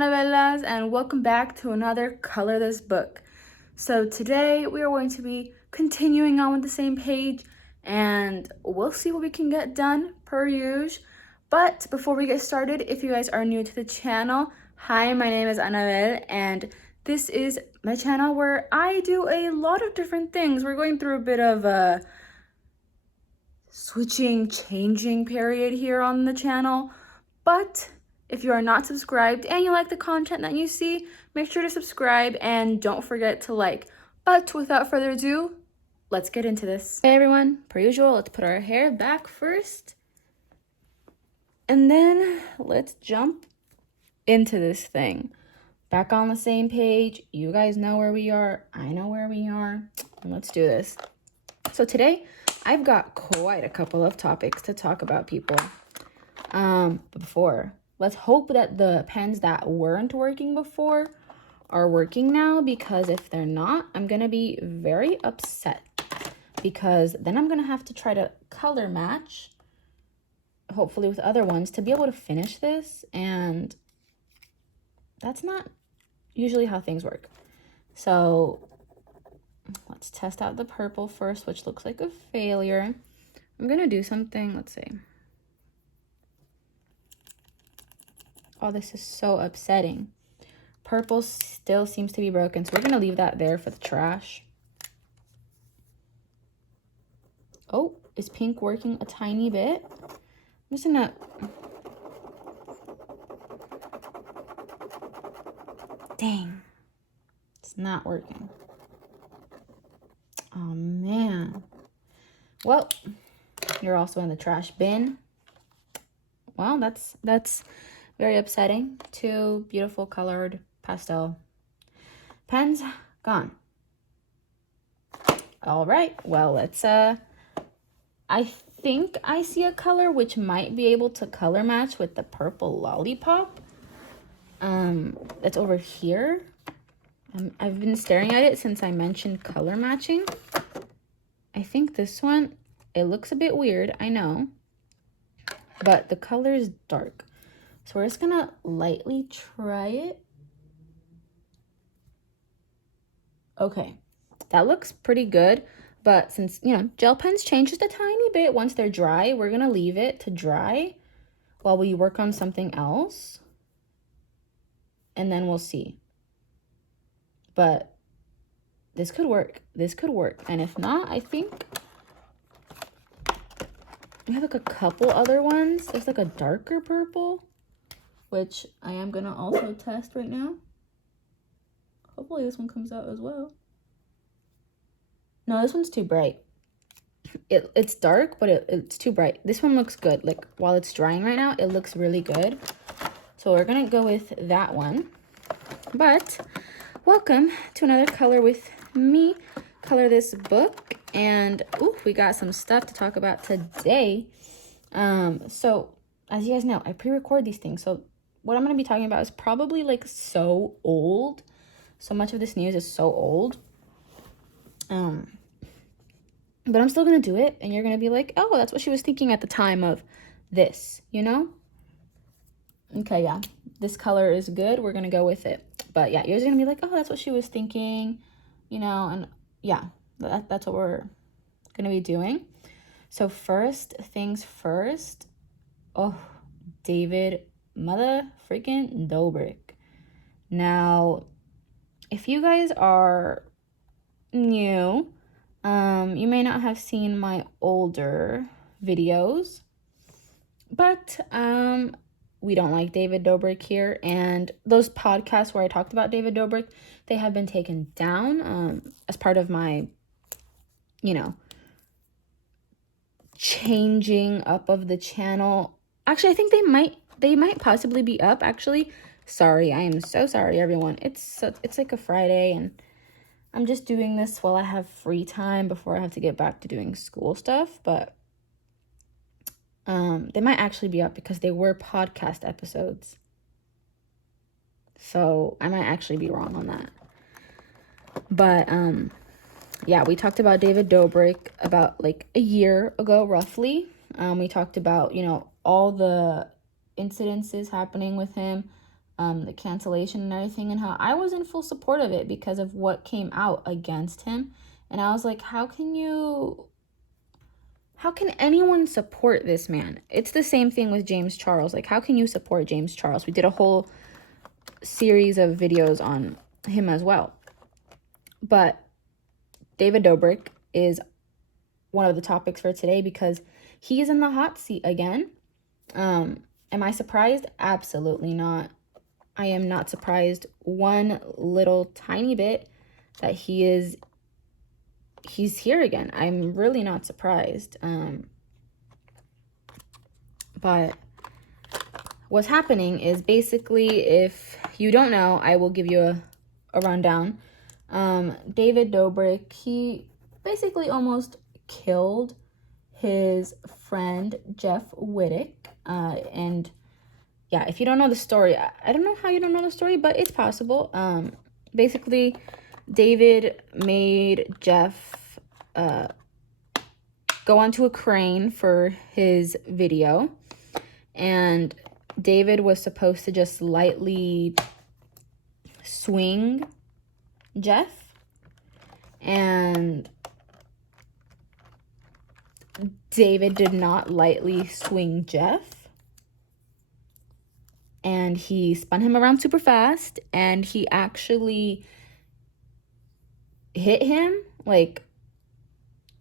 Annabellas, and welcome back to another Color This Book. So today we are going to be continuing on with the same page, and we'll see what we can get done per usual. But before we get started, if you guys are new to the channel, hi, my name is Annabelle, and this is my channel where I do a lot of different things. We're going through a bit of a changing period here on the channel, but if you are not subscribed and you like the content that you see, make sure to subscribe and don't forget to like. But without further ado, let's get into this. Hey everyone, per usual, let's put our hair back first. And then let's jump into this thing. Back on the same page. You guys know where we are. I know where we are. And let's do this. So today, I've got quite a couple of topics to talk about, people. But before, let's hope that the pens that weren't working before are working now, because if they're not, I'm going to be very upset, because then I'm going to have to try to color match, hopefully with other ones, to be able to finish this, and that's not usually how things work. So let's test out the purple first, which looks like a failure. I'm going to do something, let's see. Oh, this is so upsetting. Purple still seems to be broken, so we're going to leave that there for the trash. Oh, is pink working a tiny bit? I'm just going to... Dang. It's not working. Oh, man. Well, you're also in the trash bin. Well, that's very upsetting. Two beautiful colored pastel pens gone. All right, well, let's I think I see a color which might be able to color match with the purple lollipop. That's over here. I've been staring at it since I mentioned color matching. I think this one, it looks a bit weird, I know, but the color is dark. So we're just gonna lightly try it. Okay, that looks pretty good, but since, you know, gel pens change just a tiny bit once they're dry, we're gonna leave it to dry while we work on something else, and then we'll see. But this could work. This could work. And if not, I think we have like a couple other ones. There's like a darker purple, which I am gonna also test right now. Hopefully this one comes out as well. No, this one's too bright. It's dark, but it's too bright. This one looks good. Like, while it's drying right now, it looks really good. So we're gonna go with that one. But welcome to another Color with me, Color This Book. And ooh, we got some stuff to talk about today. So as you guys know, I pre-record these things. So what I'm going to be talking about is probably like so old. So much of this news is so old. But I'm still going to do it. And you're going to be like, oh, that's what she was thinking at the time of this, you know? Okay, yeah. This color is good. We're going to go with it. But yeah, you're going to be like, oh, that's what she was thinking, you know? And yeah, that's what we're going to be doing. So first things first. Oh, David mother freaking Dobrik. Now, if you guys are new, you may not have seen my older videos, but we don't like David Dobrik here, and those podcasts where I talked about David Dobrik, they have been taken down as part of my, you know, changing up of the channel. Actually, I think they might possibly be up, actually. Sorry, I am so sorry, everyone. It's like a Friday, and I'm just doing this while I have free time before I have to get back to doing school stuff, but they might actually be up because they were podcast episodes. So I might actually be wrong on that. But yeah, we talked about David Dobrik about like a year ago, roughly. We talked about, you know, all the incidences happening with him, the cancellation and everything, and how I was in full support of it because of what came out against him. And I was like, how can anyone support this man? It's the same thing with James Charles. Like, how can you support James Charles? We did a whole series of videos on him as well. But David Dobrik is one of the topics for today because he's in the hot seat again. Am I surprised? Absolutely not. I am not surprised one little tiny bit that he's here again. I'm really not surprised. But what's happening is, basically, if you don't know, I will give you a rundown. David Dobrik, he basically almost killed his friend Jeff Wittick. And yeah, if you don't know the story, I don't know how you don't know the story, but it's possible. Basically, David made Jeff go onto a crane for his video, and David was supposed to just lightly swing Jeff, and David did not lightly swing Jeff, and he spun him around super fast, and he actually hit him, like,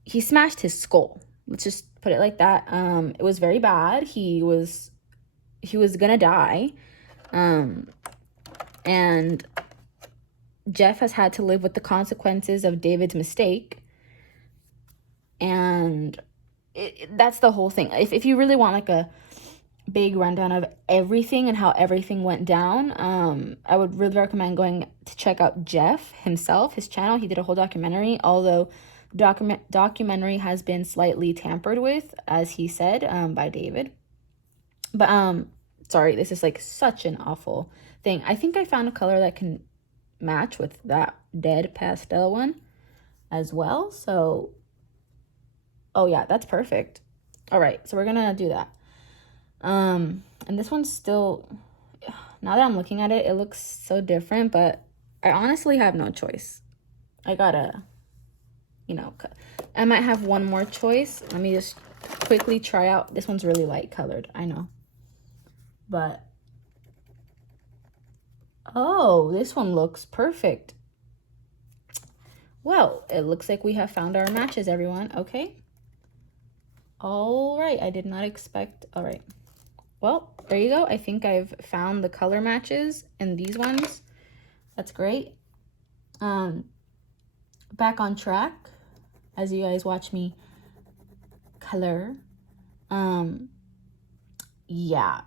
he smashed his skull. Let's just put it like that. It was very bad. He was gonna die. And Jeff has had to live with the consequences of David's mistake. And that's the whole thing. If you really want like a big rundown of everything and how everything went down, I would really recommend going to check out Jeff himself, his channel. He did a whole documentary, although documentary has been slightly tampered with, as he said, by David. But sorry, this is like such an awful thing. I think I found a color that can match with that dead pastel one as well. So, oh yeah, that's perfect. All right, so we're gonna do that. And this one's still, now that I'm looking at it, it looks so different, but I honestly have no choice. I gotta, I might have one more choice. Let me just quickly try out. This one's really light colored, I know. But, oh, this one looks perfect. Well, it looks like we have found our matches, everyone. Okay. All right, I did not expect, all right. Well, there you go. I think I've found the color matches in these ones. That's great. Back on track as you guys watch me color. Yeah.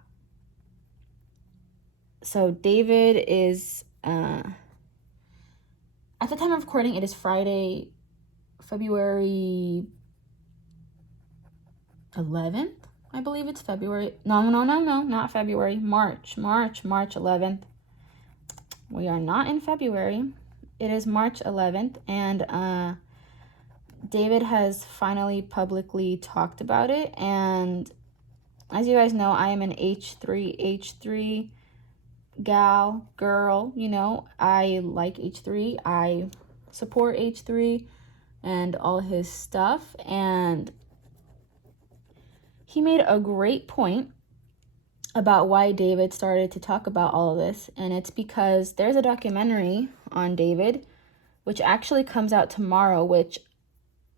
So David is, at the time of recording, it is Friday, February 11th. I believe it's February. No, not February. March 11th. We are not in February. It is March 11th, and David has finally publicly talked about it. And as you guys know, I am an H3 girl. I like H3. I support H3 and all his stuff. And he made a great point about why David started to talk about all of this. And it's because there's a documentary on David, which actually comes out tomorrow, which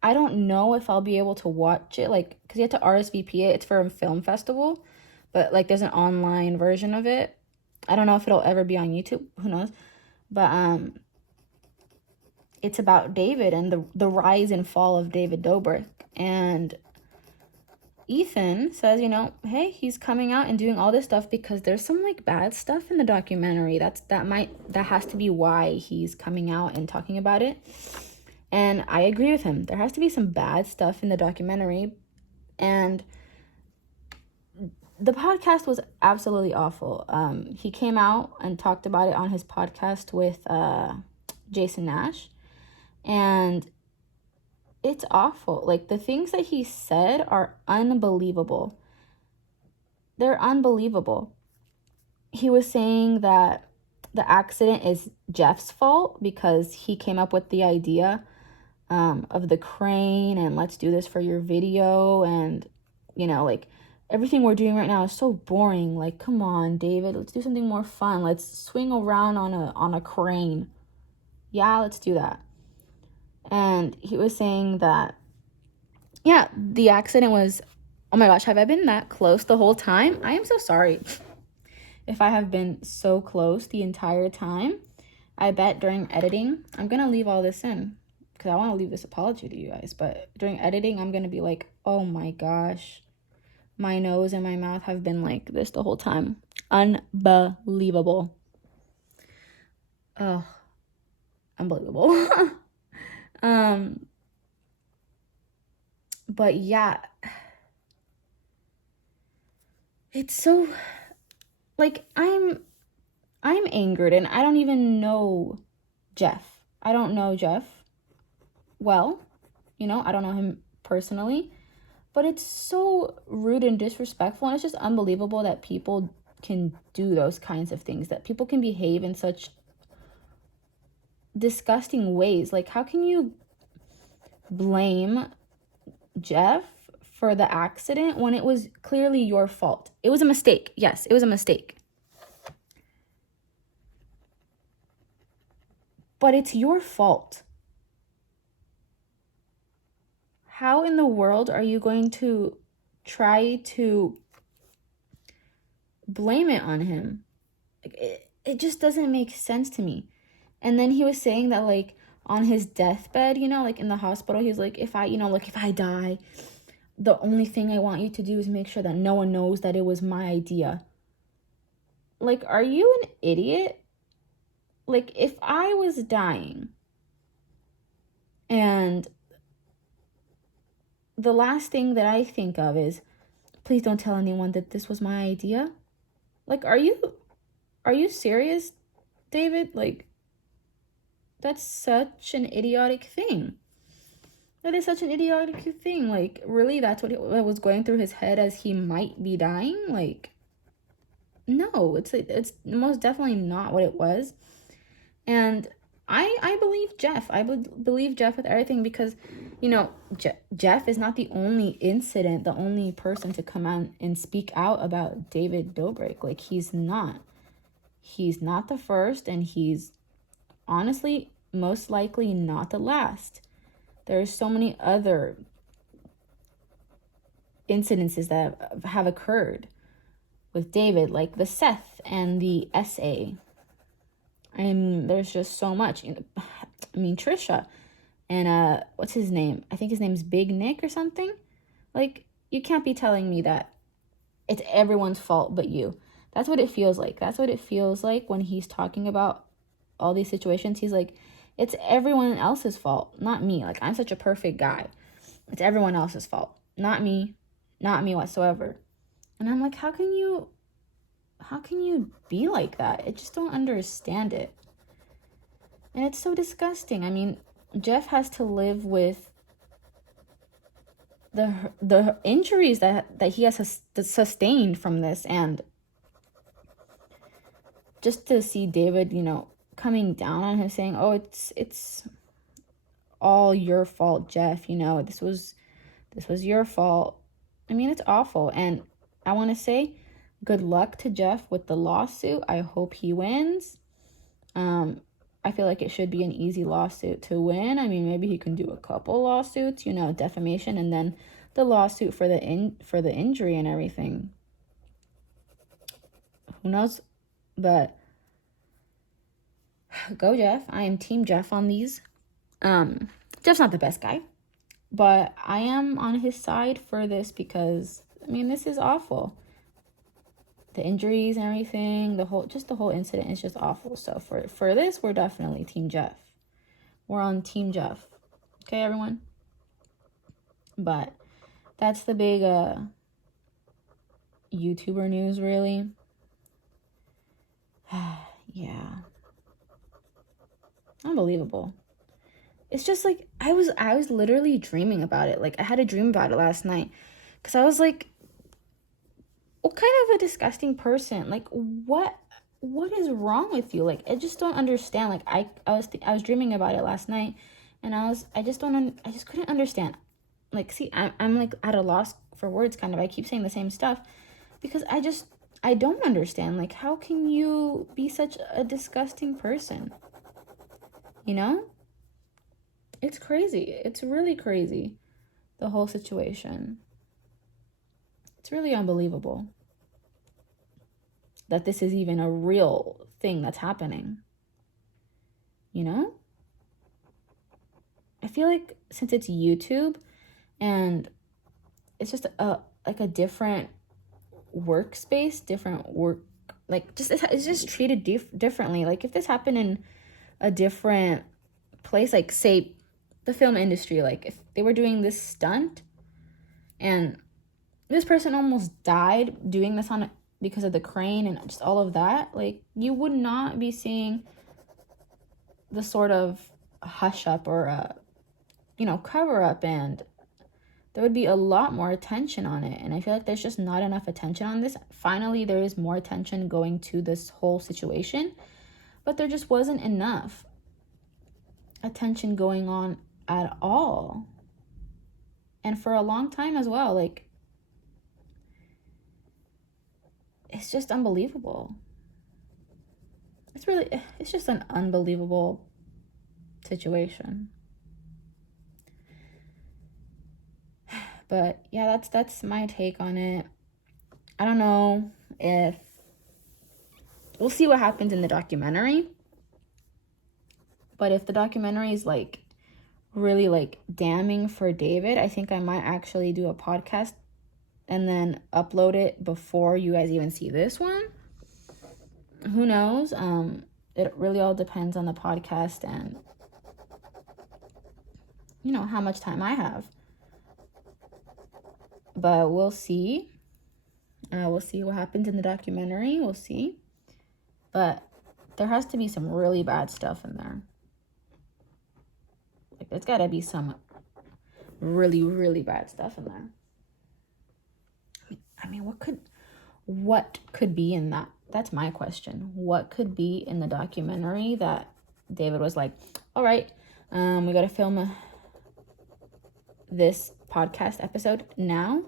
I don't know if I'll be able to watch it, like, because you have to RSVP it. It's for a film festival, but, like, there's an online version of it. I don't know if it'll ever be on YouTube. Who knows? But it's about David and the rise and fall of David Dobrik. And Ethan says, hey, he's coming out and doing all this stuff because there's some like bad stuff in the documentary. That has to be why he's coming out and talking about it. And I agree with him. There has to be some bad stuff in the documentary. And the podcast was absolutely awful. He came out and talked about it on his podcast with Jason Nash. And it's awful. Like, the things that he said are unbelievable. They're unbelievable. he was saying that the accident is Jeff's fault because he came up with the idea of the crane and let's do this for your video, and like everything we're doing right now is so boring. Like, come on, David, let's do something more fun. Let's swing around on a crane. Yeah, let's do that. And he was saying that, yeah, the accident was, oh my gosh, have I been that close the whole time? I am so sorry if I have been so close the entire time. I bet during editing, I'm gonna leave all this in because I want to leave this apology to you guys, but during editing, I'm gonna be like, oh my gosh, my nose and my mouth have been like this the whole time. Unbelievable. Oh, unbelievable. But yeah, it's so, like, I'm angered, and I don't even know Jeff. I don't know Jeff well, I don't know him personally, but it's so rude and disrespectful, and it's just unbelievable that people can do those kinds of things, that people can behave in such disgusting ways. Like, how can you blame Jeff for the accident when it was clearly your fault? It was a mistake. Yes, it was a mistake. But it's your fault. How in the world are you going to try to blame it on him? It just doesn't make sense to me. And then he was saying that, like, on his deathbed, like in the hospital, he was like, if I die, the only thing I want you to do is make sure that no one knows that it was my idea. Like, are you an idiot? Like, if I was dying and the last thing that I think of is, please don't tell anyone that this was my idea. Like, are you serious, David? Like, that's such an idiotic thing. That is such an idiotic thing. Like, really, that's what was going through his head as he might be dying? Like, no, it's most definitely not what it was. And I believe Jeff. I believe Jeff with everything because, Jeff is not the only incident, the only person to come out and speak out about David Dobrik. Like, he's not the first, and he's honestly most likely not the last. There's so many other incidences that have occurred with David, like the Seth and the SA. And there's just so much. Trisha and what's his name? I think his name's Big Nick or something. Like, you can't be telling me that it's everyone's fault but you. That's what it feels like. That's what it feels like when he's talking about all these situations. He's like, it's everyone else's fault, not me. Like, I'm such a perfect guy. It's everyone else's fault, not me whatsoever. And I'm like, how can you be like that? I just don't understand it. And it's so disgusting. Jeff has to live with the injuries that he has sustained from this, and just to see David, coming down on him, saying, oh, it's all your fault, Jeff, this was your fault. It's awful. And I want to say good luck to Jeff with the lawsuit. I hope he wins. I feel like it should be an easy lawsuit to win. Maybe he can do a couple lawsuits, defamation, and then the lawsuit for the injury and everything. Who knows? But go Jeff. I am Team Jeff on these. Jeff's not the best guy, but I am on his side for this because this is awful. The injuries and everything, the whole incident is just awful. So for this, we're definitely Team Jeff. We're on Team Jeff. Okay, everyone? But that's the big YouTuber news, really. Yeah. Unbelievable. It's just like, I was literally dreaming about it. Like, I had a dream about it last night. Because I was like, what kind of a disgusting person? Like, what what is wrong with you? Like, I just don't understand. Like, I was dreaming about it last night, and I just couldn't understand. Like, see, I'm like at a loss for words, kind of. I keep saying the same stuff because I don't understand. Like, how can you be such a disgusting person? You know? It's crazy. It's really crazy, the whole situation. It's really unbelievable that this is even a real thing that's happening. You know? I feel like since it's YouTube and it's just a different workspace, different work, like just it's just treated differently. Like if this happened in a different place, like say the film industry, like if they were doing this stunt and this person almost died doing this on because of the crane and just all of that, like you would not be seeing the sort of hush up or cover up, and there would be a lot more attention on it. And I feel like there's just not enough attention on this. Finally, there is more attention going to this whole situation, but there just wasn't enough attention going on at all. And for a long time as well, like, it's just unbelievable. It's just an unbelievable situation. But yeah, that's my take on it. I don't know if we'll see what happens in the documentary. But if the documentary is like really like damning for David, I think I might actually do a podcast and then upload it before you guys even see this one. Who knows? It really all depends on the podcast and how much time I have. But we'll see. We'll see what happens in the documentary. We'll see. But there has to be some really bad stuff in there. Like, there's got to be some really, really bad stuff in there. I mean, what could be in that? That's my question. What could be in the documentary that David was like, all right, we got to film this podcast episode now.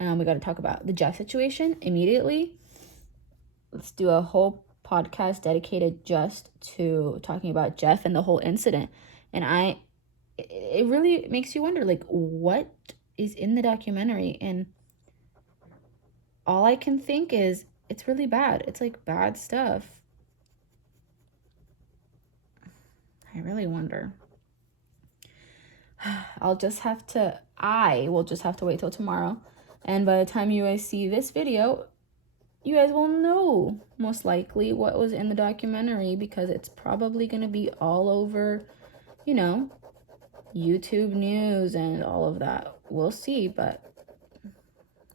We got to talk about the Jeff situation immediately. Let's do a whole podcast dedicated just to talking about Jeff and the whole incident. And it really makes you wonder, like, what is in the documentary? And all I can think is it's really bad. It's like bad stuff. I really wonder. I will just have to wait till tomorrow. And by the time you guys see this video, you guys will know most likely what was in the documentary, because it's probably going to be all over, YouTube news and all of that. We'll see. But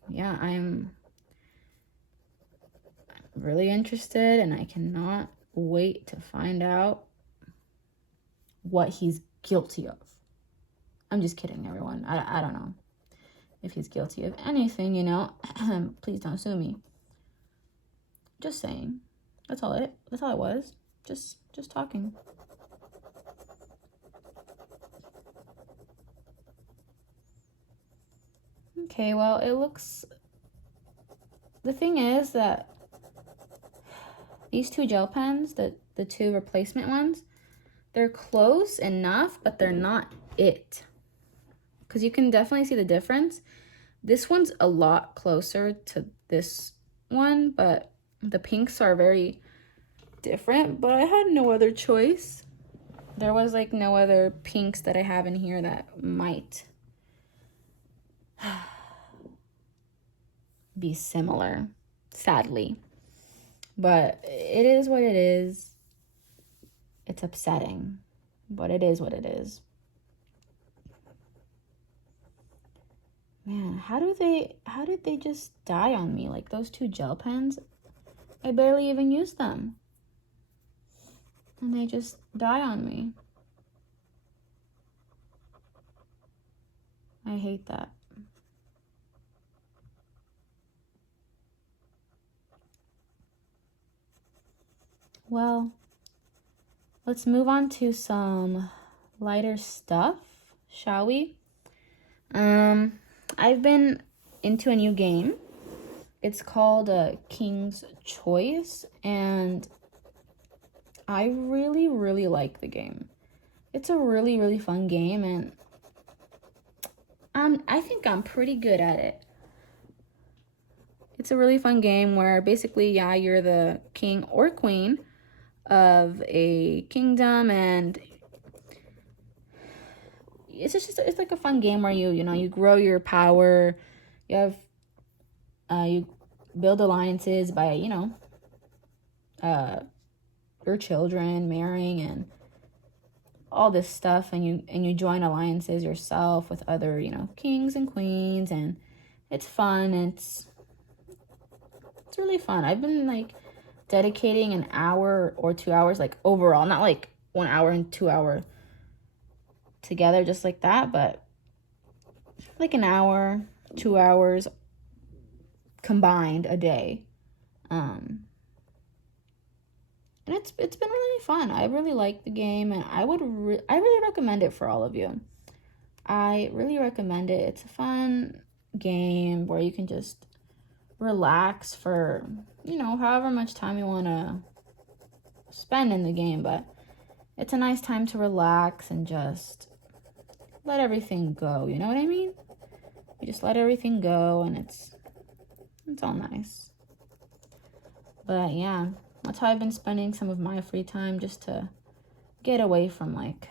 yeah, I'm really interested, and I cannot wait to find out what he's guilty of. I'm just kidding, everyone. I don't know if he's guilty of anything, Please don't sue me. Just saying. That's all it was. Just talking. Okay, well, the thing is that these two gel pens, the two replacement ones, they're close enough, but they're not it. Because you can definitely see the difference. This one's a lot closer to this one, but the pinks are very different. But I had no other choice. There was like no other pinks that I have in here that might be similar, sadly. But it is what it is. It's upsetting, but it is what it is. Man, how did they just die on me? Like, those two gel pens, I barely even used them. And they just die on me. I hate that. well, let's move on to some lighter stuff, shall we? I've been into a new game. It's called King's Choice, and I really, really like the game. It's a really, really fun game, and I think I'm pretty good at it. It's a really fun game where basically, yeah, you're the king or queen of a kingdom, and it's like a fun game where you grow your power. You have you build alliances by your children marrying and all this stuff, and you join alliances yourself with other kings and queens, and it's fun. It's really fun. I've been like dedicating an hour or 2 hours, like overall, not like 1 hour and 2 hour together just like that, but like an hour, 2 hours combined a day. And it's been really fun. I really like the game, and I really recommend it for all of you. I really recommend it. It's a fun game where you can just relax for however much time you want to spend in the game, but it's a nice time to relax and just let everything go. You know what I mean? You just let everything go, and it's all nice. But yeah, that's how I've been spending some of my free time, just to get away from like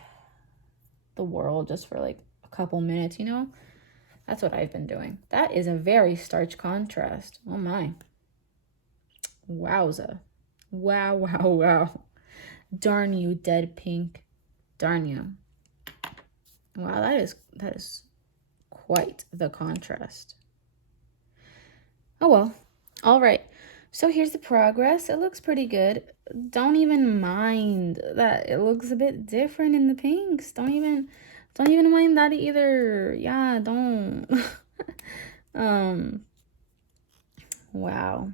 the world just for like a couple minutes. That's what I've been doing. That is a very stark contrast. Oh my. Wowza. Wow, wow, wow. Darn you, dead pink. Darn you. Wow, that is quite the contrast. Oh well. All right. So here's the progress. It looks pretty good. Don't even mind that it looks a bit different in the pinks. Don't even mind that either. Yeah, don't. Wow.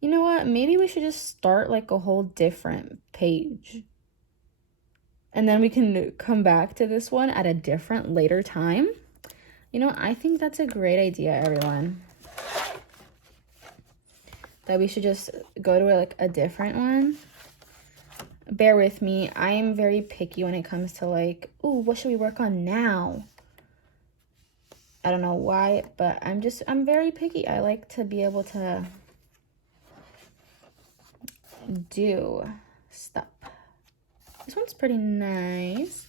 You know what? Maybe we should just start like a whole different page. And then we can come back to this one at a different later time. I think that's a great idea, everyone. That we should just go to like a different one. Bear with me. I am very picky when it comes to like, ooh, what should we work on now? I don't know why, but I'm very picky. I like to be able to do stuff. This one's pretty nice.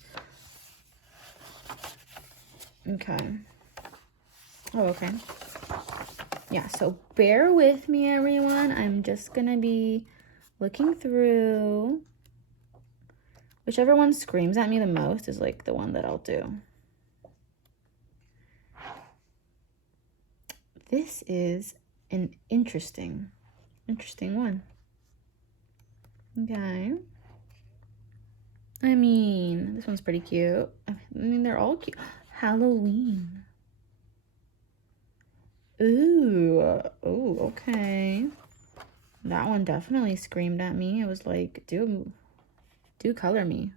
Okay. Oh, okay. Yeah, so bear with me, everyone. I'm just gonna be looking through. Whichever one screams at me the most is like the one that I'll do. This is an interesting one. Okay. I mean, this one's pretty cute. I mean, they're all cute. Halloween. Ooh, okay. That one definitely screamed at me. It was like, do color me.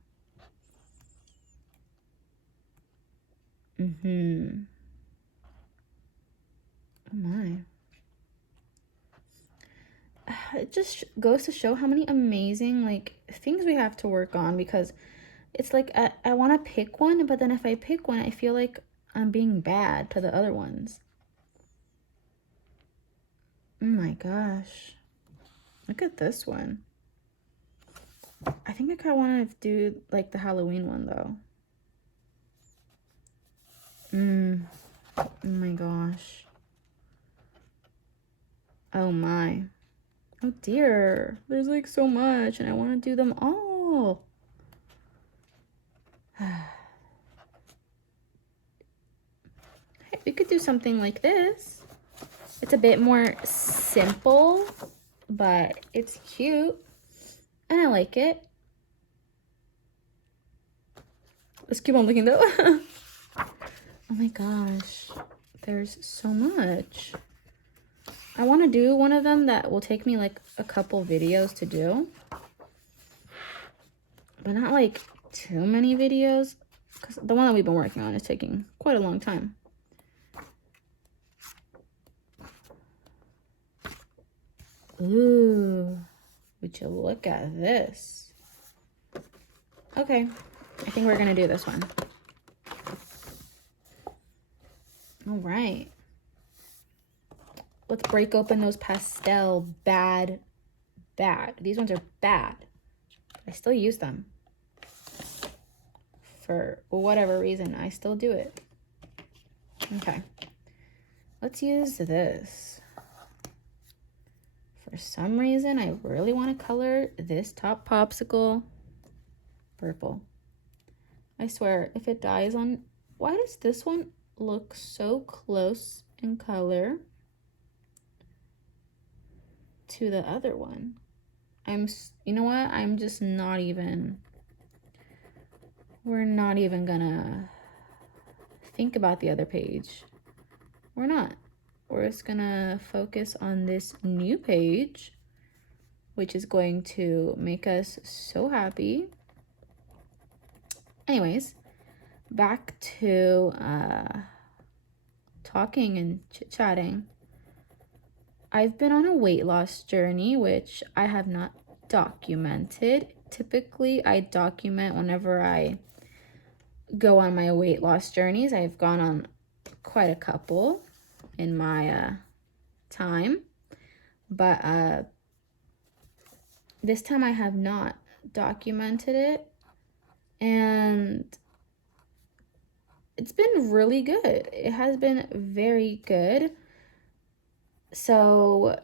Oh my. It just goes to show how many amazing like things we have to work on, because it's like I want to pick one, but then if I pick one, I feel like I'm being bad to the other ones. Oh my gosh. Look at this one. I think I kind of want to do like the Halloween one though. Oh my gosh. Oh my. Oh dear. There's like so much, and I want to do them all. We could do something like this. It's a bit more simple, but it's cute, and I like it. Let's keep on looking though. Oh my gosh, there's so much. I want to do one of them that will take me like a couple videos to do. but not like too many videos, because the one that we've been working on is taking quite a long time. Ooh, would you look at this? Okay, I think we're gonna do this one. All right. Let's break open those pastel bad. These ones are bad. I still use them. For whatever reason, I still do it. Okay. Let's use this. For some reason, I really want to color this top popsicle purple. I swear, if it dies on... Why does this one look so close in color to the other one? You know what? I'm just not even... We're not even gonna think about the other page. We're not. We're just gonna focus on this new page, which is going to make us so happy. Anyways, back to talking and chit-chatting. I've been on a weight loss journey, which I have not documented. Typically, I document whenever I go on my weight loss journeys. I've gone on quite a couple in my time, but this time I have not documented it, and it's been really good. It has been very good. So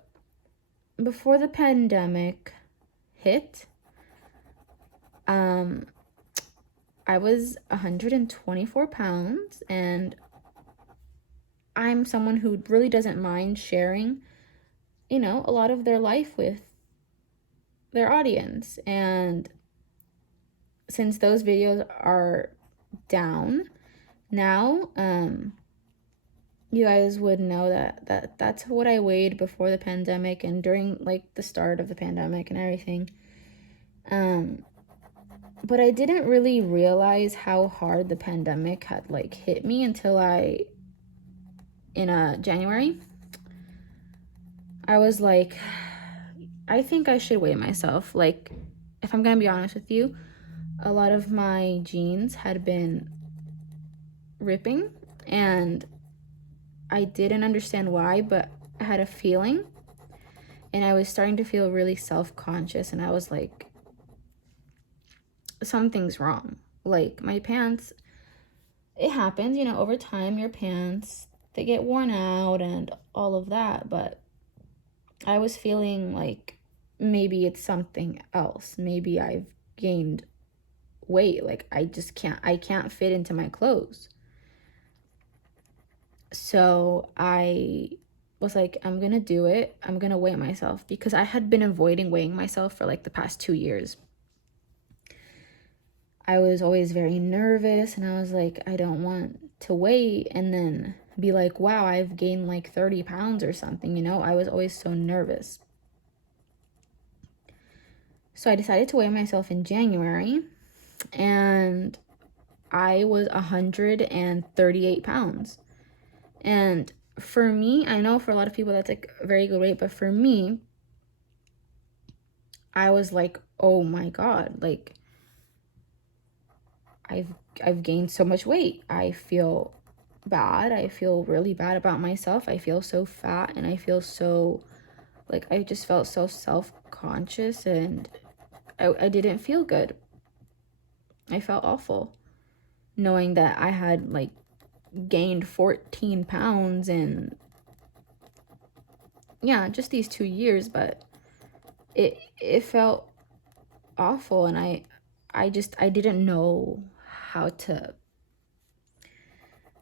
before the pandemic hit, I was 124 pounds, and I'm someone who really doesn't mind sharing, you know, a lot of their life with their audience. And since those videos are down now, you guys would know that's what I weighed before the pandemic and during like the start of the pandemic and everything. But I didn't really realize how hard the pandemic had like hit me until in January, I was like, I think I should weigh myself. Like, if I'm gonna be honest with you, a lot of my jeans had been ripping, and I didn't understand why, but I had a feeling, and I was starting to feel really self-conscious, and I was like, something's wrong. Like, my pants, it happens, you know, over time, your pants, they get worn out and all of that, but I was feeling like maybe it's something else. Maybe I've gained weight. Like, I can't fit into my clothes. So I was like, I'm gonna do it. I'm gonna weigh myself, because I had been avoiding weighing myself for like the past 2 years. I was always very nervous, and I was like, I don't want to weigh and then be like, wow, I've gained like 30 pounds or something, you know? I was always so nervous. So I decided to weigh myself in January, and I was 138 pounds. And for me, I know for a lot of people that's like a very good weight, but for me, I was like, oh my God, like I've gained so much weight. I feel bad. I feel really bad about myself. I feel so fat, and I feel so like I just felt so self-conscious, and I didn't feel good. I felt awful knowing that I had like gained 14 pounds in, yeah, just these 2 years, but it felt awful, and I didn't know how to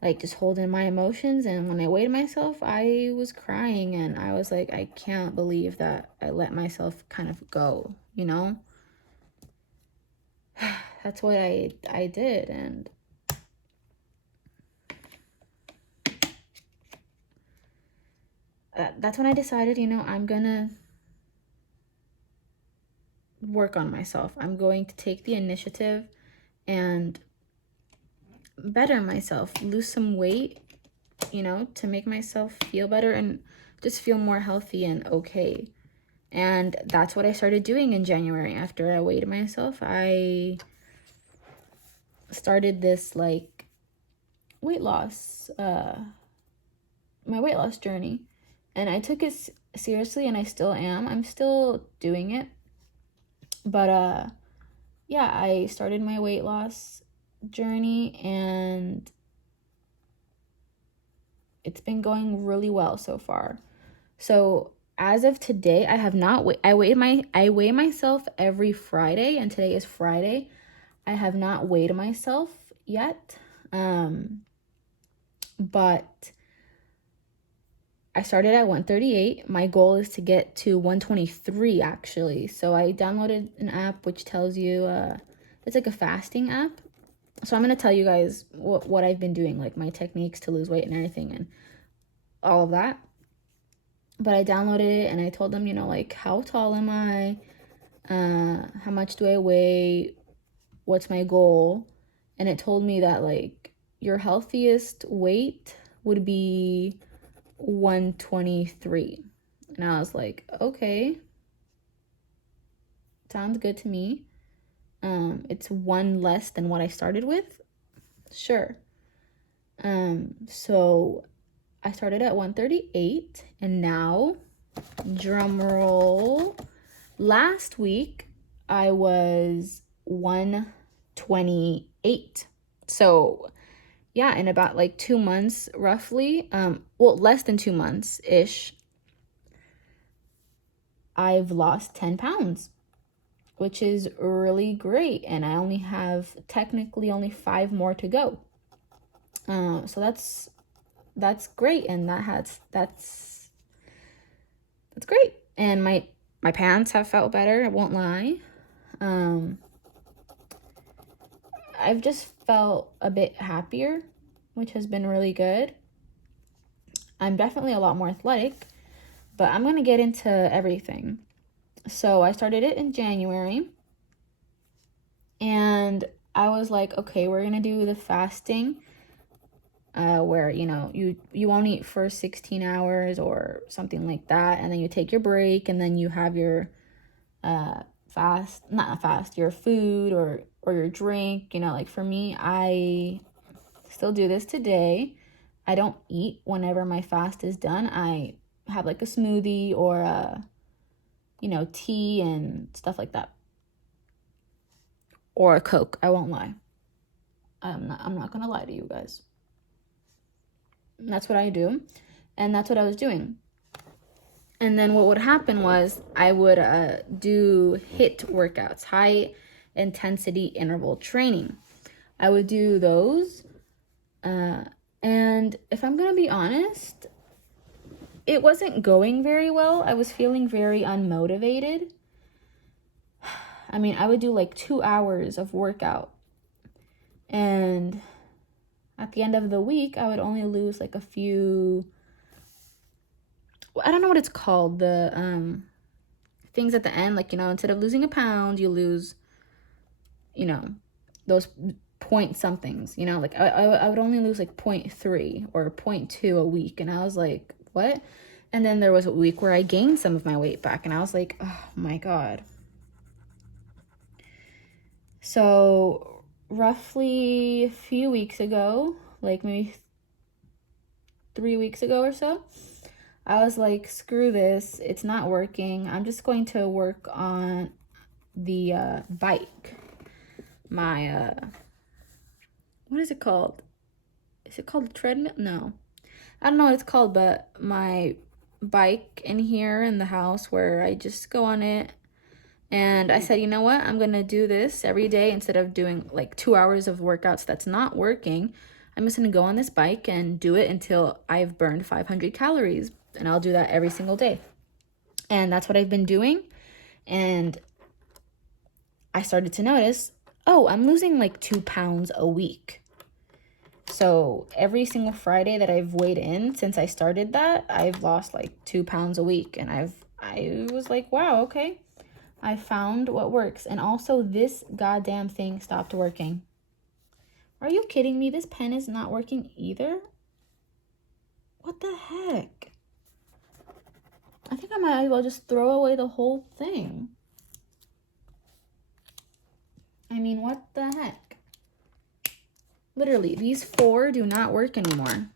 like just hold in my emotions. And when I weighed myself, I was crying, and I was like, I can't believe that I let myself kind of go, you know? That's what I did, and that's when I decided, you know, I'm gonna work on myself. I'm going to take the initiative and better myself, lose some weight, you know, to make myself feel better and just feel more healthy and okay. And that's what I started doing in January. After I weighed myself, I started this like weight loss, my weight loss journey. And I took it seriously, and I still am. I'm still doing it. But yeah, I started my weight loss journey, and it's been going really well so far. So as of today, I have not I weigh myself every Friday, and today is Friday. I have not weighed myself yet. But I started at 138. My goal is to get to 123 actually. So I downloaded an app which tells you it's like a fasting app. So I'm going to tell you guys what I've been doing, like my techniques to lose weight and everything and all of that. But I downloaded it, and I told them, you know, like, how tall am I? How much do I weigh? What's my goal? And it told me that, like, your healthiest weight would be 123. And I was like, okay, sounds good to me. It's one less than what I started with. Sure. So I started at 138, and now, drum roll, last week I was 128. So yeah, in about like 2 months roughly, well, less than 2 months ish, I've lost 10 pounds, which is really great. And I only have technically only 5 more to go. So that's great, and that's great. And my pants have felt better, I won't lie. I've just felt a bit happier, which has been really good. I'm definitely a lot more athletic, but I'm going to get into everything. So I started it in January, and I was like, okay, we're going to do the fasting, where, you know, you won't eat for 16 hours or something like that, and then you take your break, and then you have your your food or your drink. You know, like for me, I still do this today. I don't eat whenever my fast is done. I have like a smoothie or you know, tea and stuff like that, or a Coke. I won't lie. I'm not gonna lie to you guys. And that's what I do, and that's what I was doing. And then what would happen was I would do HIIT workouts, high intensity interval training. I would do those. And if I'm going to be honest, it wasn't going very well. I was feeling very unmotivated. I mean, I would do like 2 hours of workout, and at the end of the week, I would only lose like a few, I don't know what it's called, the things at the end, like, you know, instead of losing a pound, you lose, you know, those point somethings, you know, like I would only lose like 0.3 or 0.2 a week, and I was like, what? And then there was a week where I gained some of my weight back, and I was like, oh my God. So roughly a few weeks ago, like maybe 3 weeks ago or so, I was like, screw this, it's not working. I'm just going to work on the bike. My, what is it called? Is it called a treadmill? No. I don't know what it's called, but my bike in here in the house where I just go on it. And I said, you know what? I'm going to do this every day instead of doing like 2 hours of workouts that's not working. I'm just going to go on this bike and do it until I've burned 500 calories. And I'll do that every single day. And that's what I've been doing. And I started to notice, oh, I'm losing like 2 pounds a week. So every single Friday that I've weighed in since I started that, I've lost like 2 pounds a week. And I was like, wow, okay. I found what works. And also this goddamn thing stopped working. Are you kidding me? This pen is not working either? What the heck? I think I might as well just throw away the whole thing. I mean, what the heck? Literally, these 4 do not work anymore.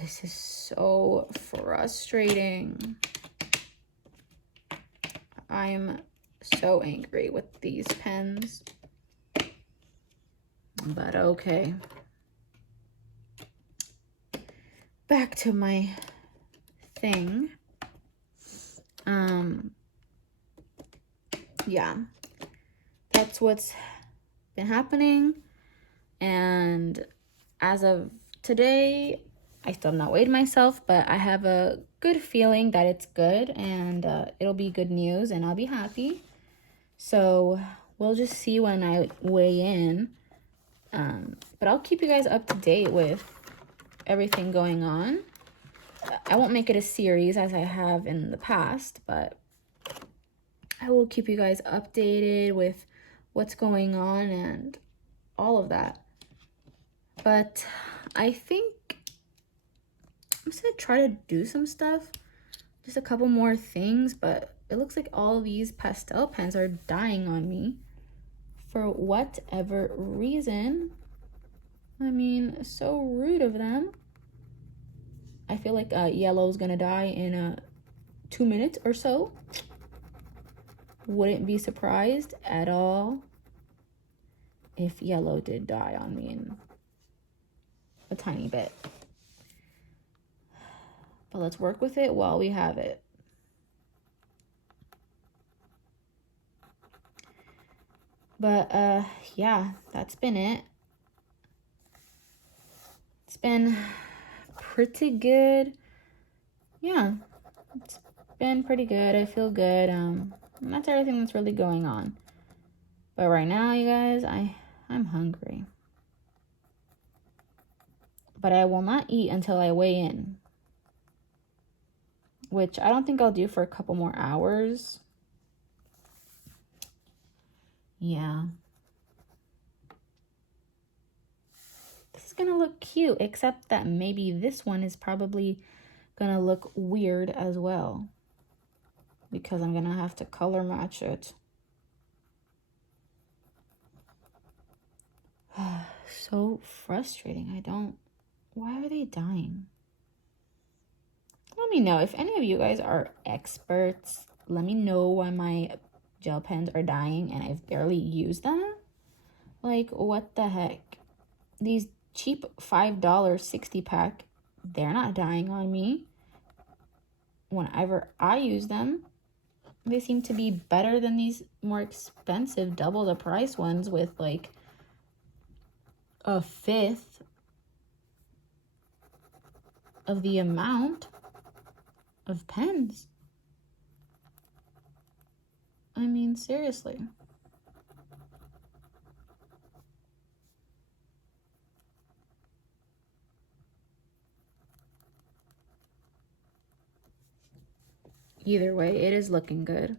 This is so frustrating. I'm so angry with these pens. But okay. Back to my thing. Yeah. That's what's been happening. And as of today, I still have not weighed myself, but I have a good feeling that it's good, and it'll be good news, and I'll be happy. So we'll just see when I weigh in. But I'll keep you guys up to date with everything going on. I won't make it a series as I have in the past, but I will keep you guys updated with what's going on and all of that. But I think I'm just gonna try to do some stuff, just a couple more things, but it looks like all these pastel pens are dying on me for whatever reason. I mean, so rude of them. I feel like yellow's gonna die in 2 minutes or so. Wouldn't be surprised at all if yellow did die on me in a tiny bit. But let's work with it while we have it. But yeah, that's been it. It's been pretty good. Yeah, it's been pretty good. I feel good. And that's everything that's really going on. But right now, you guys, I'm hungry. But I will not eat until I weigh in, which I don't think I'll do for a couple more hours. Yeah. This is gonna look cute, except that maybe this one is probably gonna look weird as well, because I'm gonna have to color match it. So frustrating. Why are they dying? Let me know if any of you guys are experts. Let me know why my gel pens are dying and I've barely used them. Like, what the heck? These cheap $5 60 pack, they're not dying on me. Whenever I use them, they seem to be better than these more expensive double the price ones with like a 1/5 of the amount of pens. I mean, seriously. Either way, it is looking good.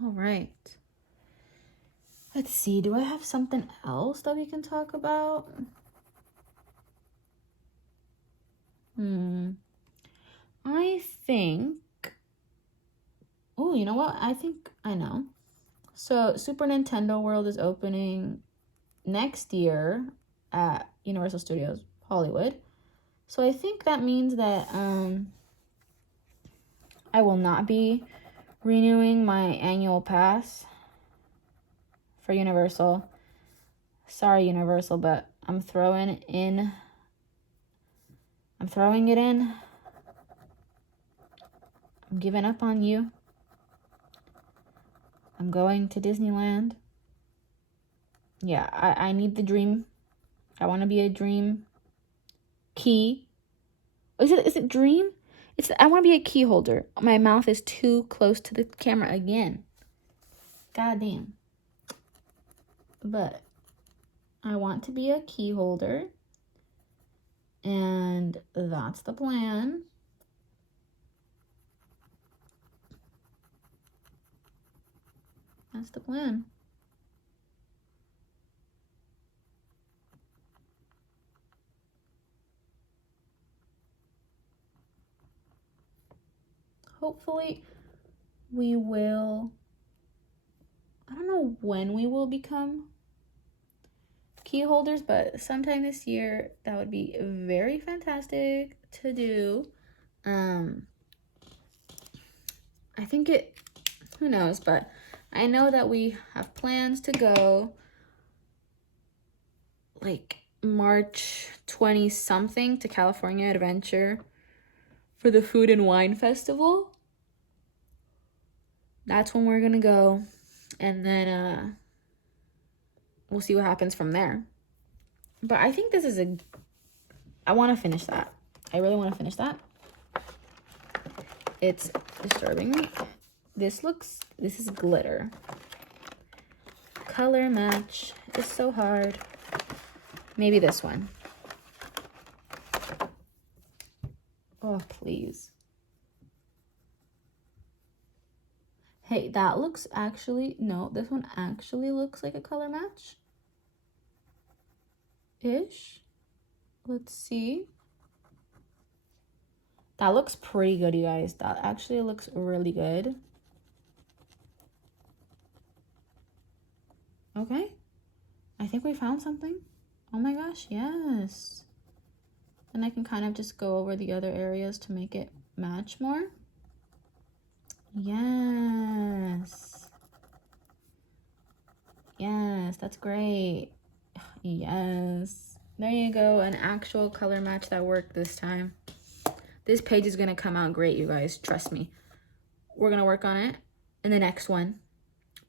All right. Let's see, do I have something else that we can talk about? I think, oh, you know what? I think I know. So Super Nintendo World is opening next year at Universal Studios Hollywood. So I think that means that I will not be renewing my annual pass for Universal. Sorry, Universal, but I'm throwing it in. I'm giving up on you. I'm going to Disneyland. Yeah, I need the dream. I want to be a dream key. Is it dream? I want to be a key holder. My mouth is too close to the camera again. God damn. But I want to be a key holder. And that's the plan. That's the plan. Hopefully we will, I don't know when we will become key holders, but sometime this year. That would be very fantastic to do. I think it, who knows, but I know that we have plans to go like March 20 something to California Adventure for the Food and Wine Festival. That's when we're gonna go, and then we'll see what happens from there. But I think this is I want to finish that. I really want to finish that. It's disturbing me. This is glitter. Color match is so hard. Maybe this one. Oh, please. Hey, that looks actually, no, this one actually looks like a color match. Ish. Let's see. That looks pretty good, you guys. That actually looks really good. Okay. I think we found something. Oh my gosh, yes. And I can kind of just go over the other areas to make it match more. Yes. Yes, that's great. Yes. There you go, an actual color match that worked this time. This page is gonna come out great, you guys. Trust me. We're gonna work on it in the next one,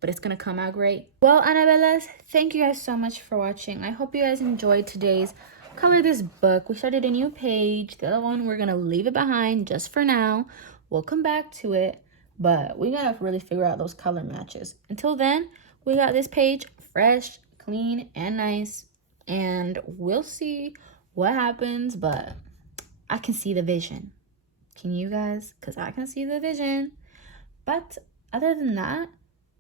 but it's gonna come out great. Well, Annabellas, thank you guys so much for watching. I hope you guys enjoyed today's Color This Book. We started a new page. The other one, we're gonna leave it behind just for now. We'll come back to it, but we gotta really figure out those color matches. Until then, we got this page fresh, clean, and nice, and we'll see what happens, but I can see the vision. Can you guys? Because I can see the vision. But other than that,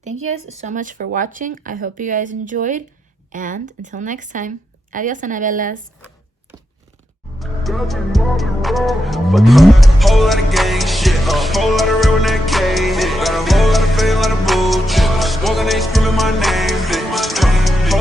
thank you guys so much for watching. I hope you guys enjoyed, and until next time, adios, Annabellas. Whole lot of gang shit, whole lot of real in that K. Got a whole lot of fame, lot of bullshit. Smoking, they screaming my name, bitch.